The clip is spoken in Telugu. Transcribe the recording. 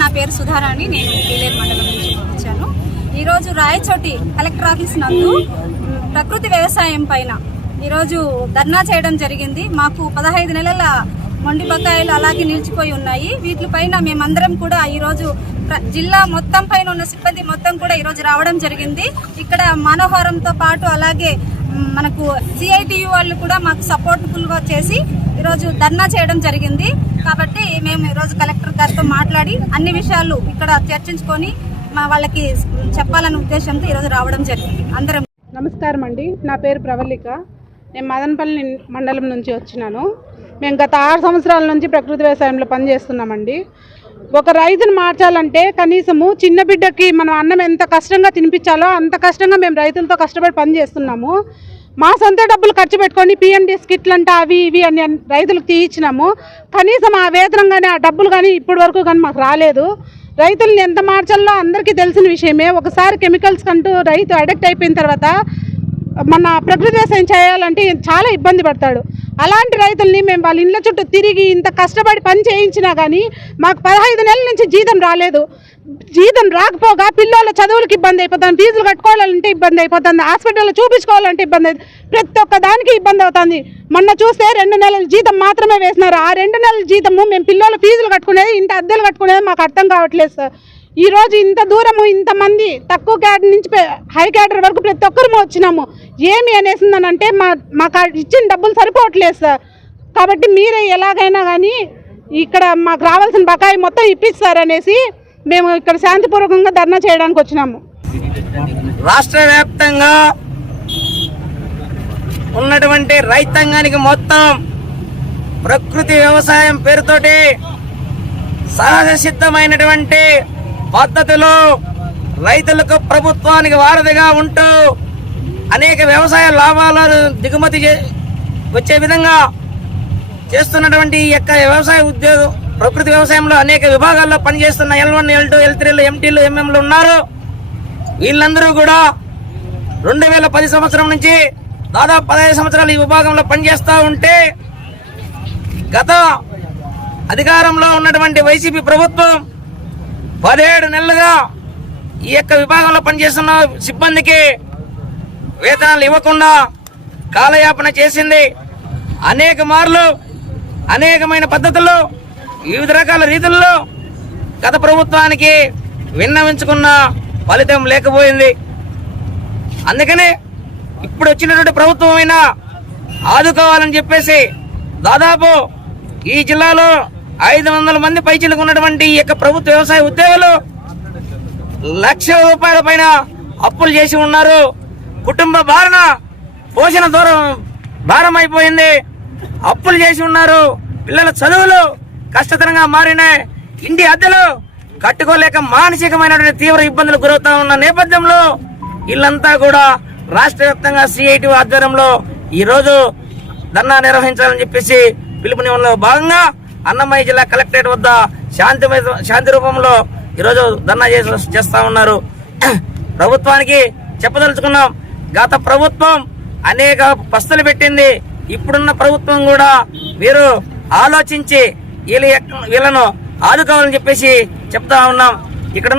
నా పేరు సుధారాణి నేను పీలేరు మండలం నుంచి వచ్చాను. ఈరోజు రాయచోటి కలెక్టర్ ఆఫీస్ నందు ప్రకృతి వ్యవసాయం పైన ఈరోజు ధర్నా చేయడం జరిగింది. మాకు పదహైదు నెలల మొండి బకాయిలు అలాగే నిలిచిపోయి ఉన్నాయి. వీటిపైన మేమందరం కూడా ఈరోజు జిల్లా మొత్తం పైన ఉన్న సిబ్బంది మొత్తం కూడా ఈరోజు రావడం జరిగింది. ఇక్కడ మనోహరంతో పాటు అలాగే మనకు సిఐటియు వాళ్ళు కూడా మాకు సపోర్ట్ఫుల్గా చేసి ఈరోజు ధర్నా చేయడం జరిగింది. కాబట్టి మేము ఈరోజు కలెక్టర్ గారితో మాట్లాడి అన్ని విషయాలు ఇక్కడ చర్చించుకొని మా వాళ్ళకి చెప్పాలనే ఉద్దేశంతో ఈరోజు రావడం జరిగింది. అందరం నమస్కారం అండి. నా పేరు ప్రవళిక. నేను మదనపల్లి మండలం నుంచి వచ్చినాను. మేము గత ఆరు సంవత్సరాల నుంచి ప్రకృతి వ్యవసాయంలో పనిచేస్తున్నామండి. ఒక రైతును మార్చాలంటే కనీసము చిన్న బిడ్డకి మనం అన్నం ఎంత కష్టంగా తినిపించాలో అంత కష్టంగా మేము రైతులతో కష్టపడి పని చేస్తున్నాము. మా సొంత డబ్బులు ఖర్చు పెట్టుకొని పిఎండి కిట్లు అంటే అవి ఇవి అని రైతులకు తీయించినాము కనీసం ఆ వేతనం కానీ ఆ డబ్బులు కానీ ఇప్పటి వరకు కానీ మాకు రాలేదు. రైతుల్ని ఎంత మార్చాలో అందరికీ తెలిసిన విషయమే. ఒకసారి కెమికల్స్ కంటూ రైతు అడిక్ట్ అయిపోయిన తర్వాత మన ప్రకృతి వ్యవసాయం చేయాలంటే చాలా ఇబ్బంది పడతాడు. అలాంటి రైతుల్ని మేము వాళ్ళ ఇళ్ళ చుట్టూ తిరిగి ఇంత కష్టపడి పని చేయించినా కానీ మాకు పదహైదు నెలల నుంచి జీతం రాలేదు. జీతం రాకపోగా పిల్లల చదువులకు ఇబ్బంది అయిపోతుంది ఫీజులు కట్టుకోవాలంటే ఇబ్బంది అయిపోతుంది హాస్పిటల్లో చూపించుకోవాలంటే ఇబ్బంది అవుతుంది ప్రతి ఒక్క దానికి ఇబ్బంది అవుతుంది. మొన్న చూస్తే రెండు నెలల జీతం మాత్రమే వేసినారు. ఆ రెండు నెలల జీతము మేము పిల్లల ఫీజులు కట్టుకునేది ఇంటి అద్దెలు కట్టుకునేది మాకు అర్థం కావట్లేదు సార్. ఈరోజు ఇంత దూరము ఇంతమంది తక్కువ క్యాడర్ నుంచి హై క్యాడర్ వరకు ప్రతి ఒక్కరము వచ్చినాము. ఏమి అనేసిందనంటే మా మాకు ఇచ్చిన డబ్బులు సరిపోవట్లేదు సార్. కాబట్టి మీరే ఎలాగైనా కానీ ఇక్కడ మాకు రావాల్సిన బకాయి మొత్తం ఇప్పిస్తారనేసి మేము ఇక్కడ శాంతిపూర్వకంగా ధర్నా చేయడానికి వచ్చినాము. రాష్ట్ర వ్యాప్తంగా ఉన్నటువంటి రైతాంగానికి మొత్తం ప్రకృతి వ్యవసాయం పేరుతోటి సహజ సిద్ధమైనటువంటి పద్ధతిలో రైతులకు ప్రభుత్వానికి వారధిగా ఉంటూ అనేక వ్యవసాయ లాభాలను దిగుమతి చే- వచ్చే విధంగా చేస్తున్నటువంటి ఈ యొక్క వ్యవసాయ ఉద్యోగం ప్రకృతి వ్యవసాయంలో అనేక విభాగాల్లో పనిచేస్తున్న L one L two L త్రీలు ఎంటీలు ఎంఎంలు ఉన్నారు. వీళ్ళందరూ కూడా రెండు వేల పది సంవత్సరం నుంచి దాదాపు పదహైదు సంవత్సరాలు ఈ విభాగంలో పనిచేస్తూ ఉంటే గత అధికారంలో ఉన్నటువంటి వైసీపీ ప్రభుత్వం పదిహేడు నెలలుగా ఈ యొక్క విభాగంలో పనిచేస్తున్న సిబ్బందికి వేతనాలు ఇవ్వకుండా కాలయాపన చేసింది. అనేక మార్లు అనేకమైన పద్ధతుల్లో వివిధ రకాల రీతుల్లో గత ప్రభుత్వానికి విన్నవించుకున్న ఫలితం లేకపోయింది. అందుకనే ఇప్పుడు వచ్చినటువంటి ప్రభుత్వం అయినా ఆదుకోవాలని చెప్పేసి దాదాపు ఈ జిల్లాలో ఐదు వందల మంది పైచిలకు ఉన్నటువంటి ఈ యొక్క ప్రభుత్వ వ్యవసాయ ఉద్యోగులు లక్ష రూపాయల పైన అప్పులు చేసి ఉన్నారు. కుటుంబ భారణ పోషణ దూరం భారం అయిపోయింది అప్పులు చేసి ఉన్నారు. పిల్లల చదువులు కష్టతరంగా మారినాయి. ఇంటి అద్దెలు కట్టుకోలేక మానసికమైనటువంటి తీవ్ర ఇబ్బందులు గురవుతా ఉన్న నేపథ్యంలో వీళ్ళంతా కూడా రాష్ట్ర వ్యాప్తంగా సిఐటి ఆధ్వర్యంలో ఈరోజు ధర్నా నిర్వహించాలని చెప్పేసి పిలుపునివ్వడంలో భాగంగా అన్నమయ్య జిల్లా కలెక్టరేట్ వద్ద శాంతి శాంతి రూపంలో ఈరోజు ధర్నా చేసి చేస్తా ఉన్నారు. ప్రభుత్వానికి చెప్పదలుచుకున్నాం గత ప్రభుత్వం అనేక పస్తులు పెట్టింది. ఇప్పుడున్న ప్రభుత్వం కూడా వీరు ఆలోచించి వీళ్ళ వీళ్ళను ఆదుకోవాలని చెప్పేసి చెప్తా ఉన్నాం. ఇక్కడ